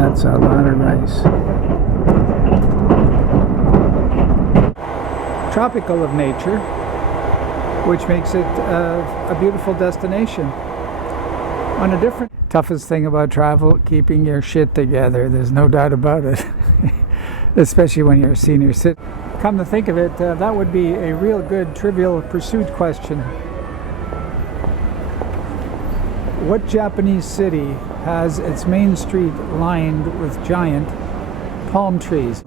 That's a lot of rice. Tropical of nature, which makes it a beautiful destination. On a different... Toughest thing about travel, keeping your shit together. There's no doubt about it. Especially when you're a senior citizen. Come to think of it, that would be a real good Trivial Pursuit question. What Japanese city has its main street lined with giant palm trees?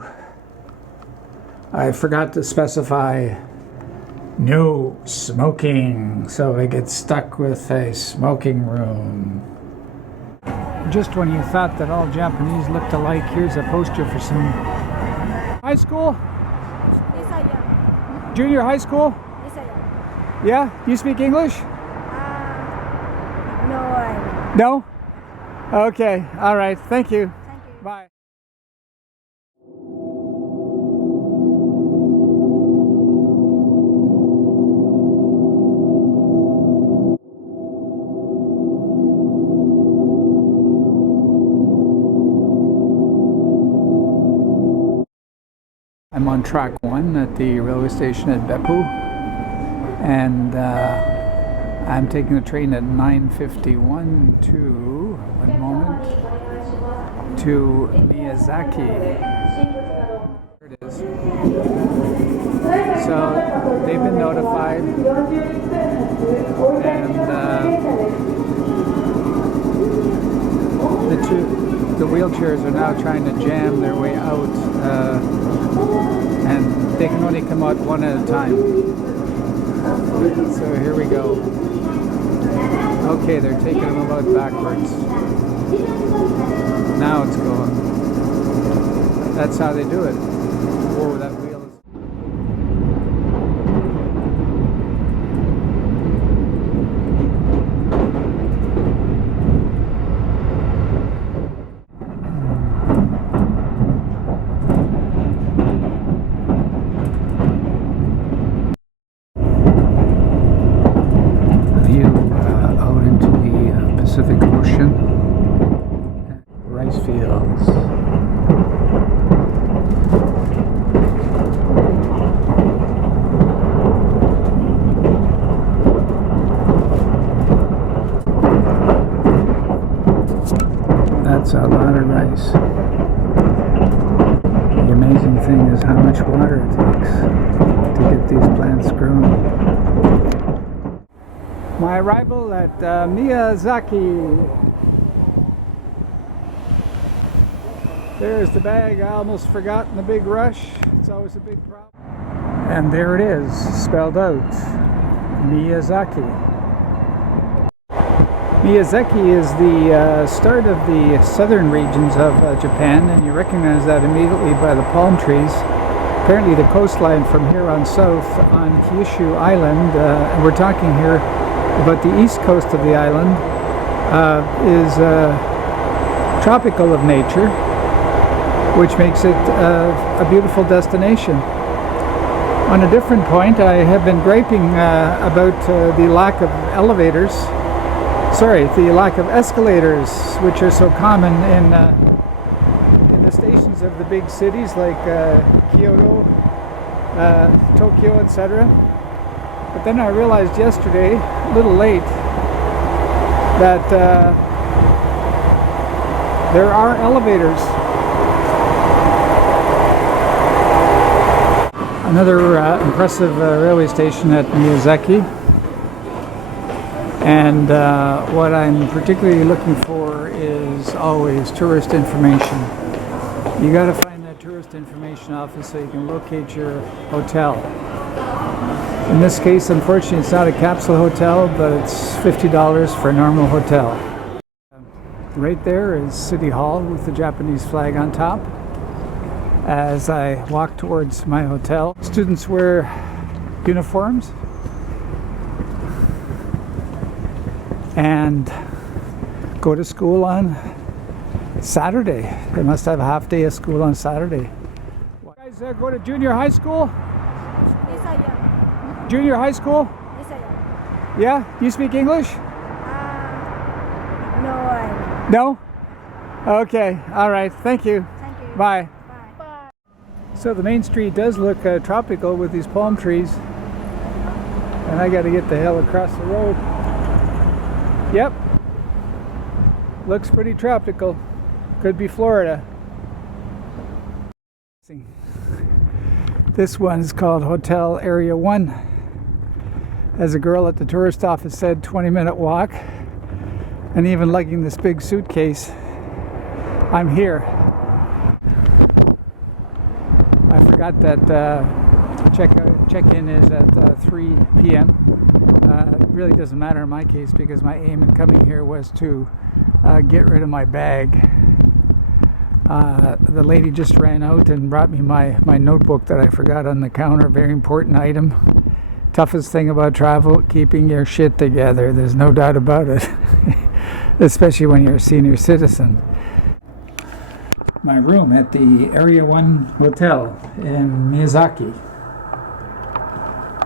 I forgot to specify no smoking, so I get stuck with a smoking room. Just when you thought that all Japanese looked alike, here's a poster for some high school? Yes, I am. Junior high school? Yes, I am. Yeah? You speak English? No, I No? Okay, all right, thank you. Thank you. Bye. I'm on track 1 at the railway station at Beppu, and I'm taking the train at 9:51 to, one moment, to Miyazaki. There it is. So they've been notified, and the wheelchairs are now trying to jam their way out, and they can only come out one at a time. So here we go. Okay, they're taking them about backwards. Now it's going. That's how they do it. Whoa, that wheel is... out into the Pacific Ocean, rice fields. That's a lot of rice. The amazing thing is how much water it takes to get these plants grown. My arrival at Miyazaki. There's the bag. I almost forgot in the big rush. It's always a big problem. And there it is, spelled out. Miyazaki. Miyazaki is the start of the southern regions of Japan, and you recognize that immediately by the palm trees. Apparently the coastline from here on south on Kyushu Island, and we're talking here about the east coast of the island, is tropical of nature, which makes it a beautiful destination. On a different point, I have been griping about the lack of the lack of escalators, which are so common in the stations of the big cities like Kyoto, Tokyo, etc. But then I realized yesterday, a little late, that there are elevators. Another impressive railway station at Miyazaki. And what I'm particularly looking for is always tourist information. You got to find that tourist information office so you can locate your hotel. In this case, unfortunately, it's not a capsule hotel, but it's $50 for a normal hotel. Right there is City Hall with the Japanese flag on top. As I walk towards my hotel, students wear uniforms and go to school on Saturday. They must have a half day of school on Saturday. You guys go to junior high school? Yes, I am. Junior high school? Yes, I am. Yeah? You speak English? No, I No? Okay, all right. Thank you. Thank you. Bye. Bye. So the main street does look tropical with these palm trees. And I got to get the hell across the road. Yep. Looks pretty tropical. Could be Florida. This one's called Hotel Area 1. As a girl at the tourist office said, 20-minute walk. And even lugging this big suitcase, I'm here. I forgot that check-in is at 3 p.m. It really doesn't matter in my case because my aim in coming here was to get rid of my bag. The lady just ran out and brought me my notebook that I forgot on the counter. Very important item. Toughest thing about travel, keeping your shit together. There's no doubt about it. Especially when you're a senior citizen. My room at the Area 1 Hotel in Miyazaki.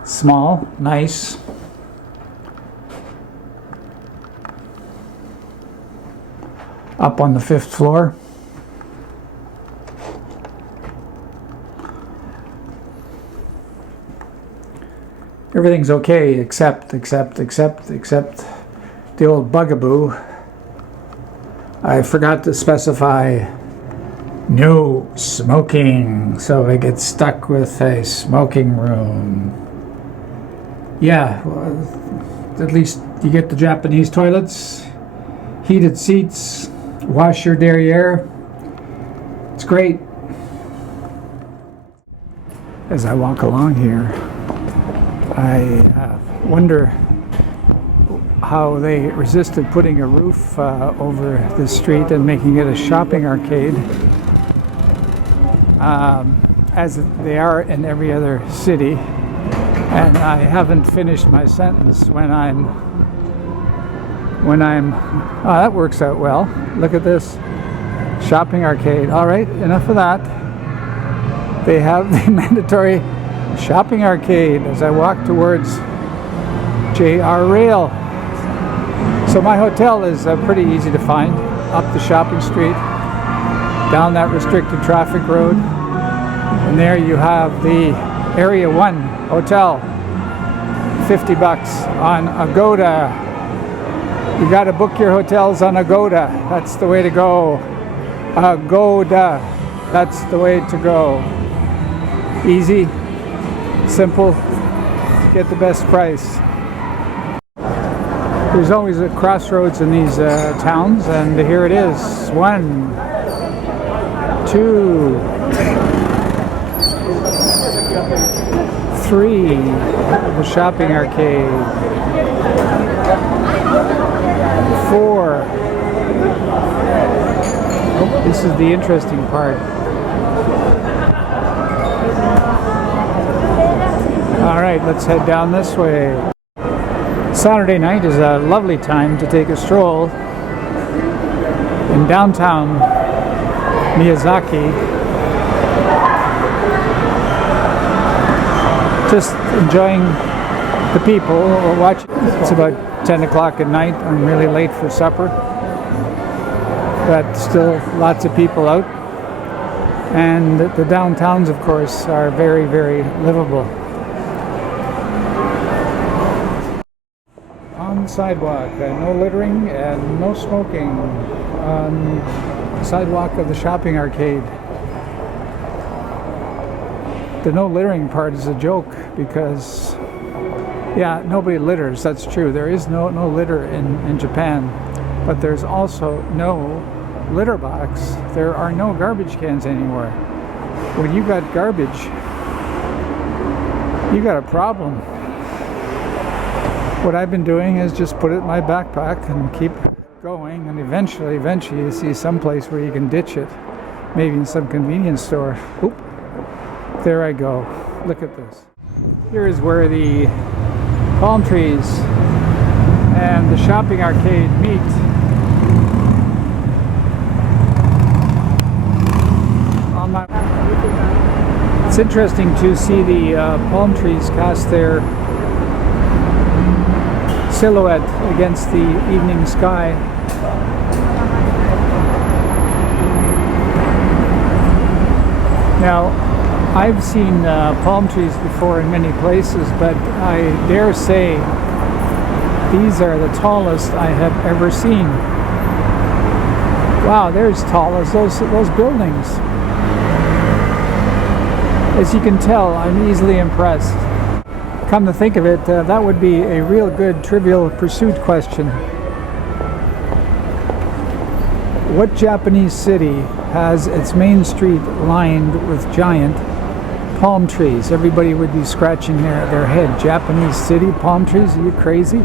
Small, nice. Up on the 5th floor. Everything's okay except the old bugaboo. I forgot to specify no smoking, so I get stuck with a smoking room. Yeah, well, at least you get the Japanese toilets, heated seats, wash your derriere. It's great. As I walk along here, I wonder how they resisted putting a roof over the street and making it a shopping arcade, as they are in every other city. And I haven't finished my sentence when I'm oh, that works out well. Look at this shopping arcade. All right, enough of that. They have the mandatory shopping arcade as I walk towards JR Rail. So my hotel is pretty easy to find. Up the shopping street, down that restricted traffic road, and there you have the Area 1 Hotel. $50 on Agoda. You got to book your hotels on Agoda. That's the way to go. Agoda. That's the way to go. Easy, simple, get the best price. There's always a crossroads in these towns, and here it is. 1, 2, 3, the shopping arcade. 4. Oh, this is the interesting part. All right, let's head down this way. Saturday night is a lovely time to take a stroll in downtown Miyazaki. Just enjoying the people or watching. It's about 10 o'clock at night. I'm really late for supper, but still lots of people out. And the downtowns, of course, are very, very livable. On the sidewalk, no littering and no smoking on the sidewalk of the shopping arcade. The no littering part is a joke because, yeah, nobody litters, that's true. There is no litter in Japan, but there's also no litter box. There are no garbage cans anymore. When you got garbage, you got a problem. What I've been doing is just put it in my backpack and keep going, and eventually you see some place where you can ditch it. Maybe in some convenience store. Oop, there I go. Look at this. Here is where the palm trees and the shopping arcade meet. It's interesting to see the palm trees cast their silhouette against the evening sky. Now, I've seen palm trees before in many places, but I dare say these are the tallest I have ever seen. Wow, they're as tall as those buildings. As you can tell, I'm easily impressed. Come to think of it, that would be a real good Trivial Pursuit question. What Japanese city has its main street lined with giant palm trees? Everybody would be scratching their head. Japanese city, palm trees? Are you crazy?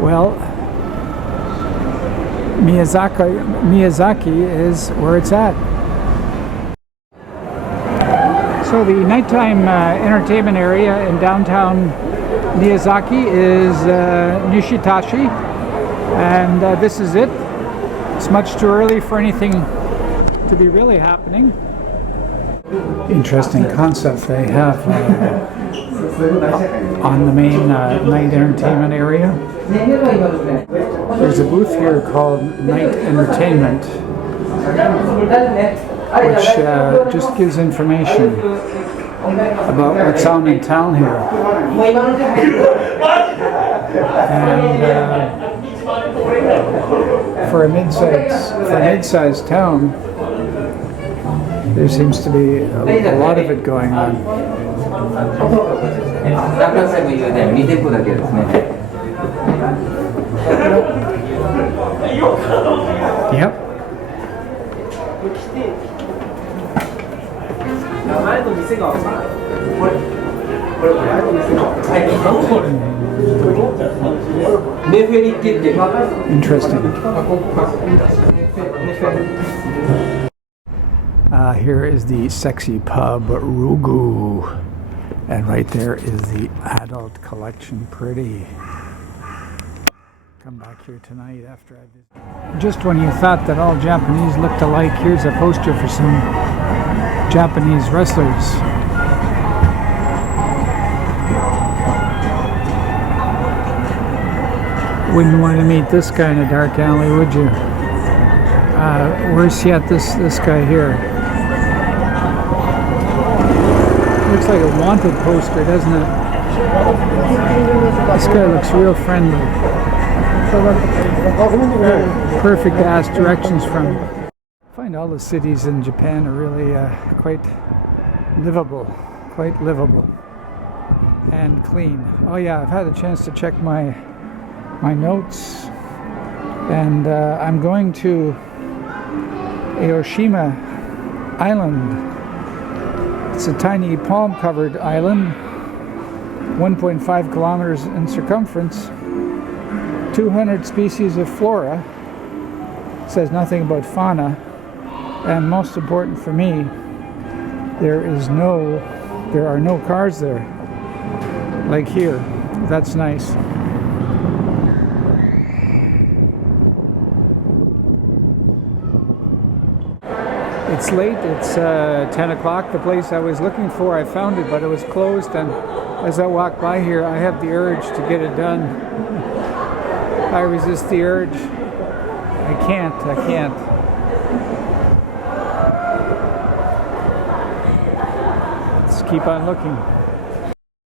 Well, Miyazaki is where it's at. So the nighttime entertainment area in downtown Miyazaki is Nishitashi, and this is it. It's much too early for anything to be really happening. Interesting concept they have on the main night entertainment area. There's a booth here called Night Entertainment, which just gives information about what's on in town here. And for a mid-sized town, there seems to be a lot of it going on. Yep. Interesting. Here is the sexy pub Rugu, and right there is the adult collection. Pretty. Come back here tonight after I visit. Just when you thought that all Japanese looked alike, here's a poster for some Japanese wrestlers. Wouldn't want to meet this guy in a dark alley, would you? Where's he at? This guy here. Looks like a wanted poster, doesn't it? This guy looks real friendly. Perfect to ask directions from. I find all the cities in Japan are really quite livable and clean. Oh yeah, I've had a chance to check my notes, and I'm going to Aoshima Island. It's a tiny palm-covered island, 1.5 kilometers in circumference, 200 species of flora. It says nothing about fauna, and most important for me, there are no cars there, like here. That's nice. It's late, it's 10 o'clock. The place I was looking for, I found it, but it was closed, and as I walk by here, I have the urge to get it done. I resist the urge. I can't. Let's keep on looking.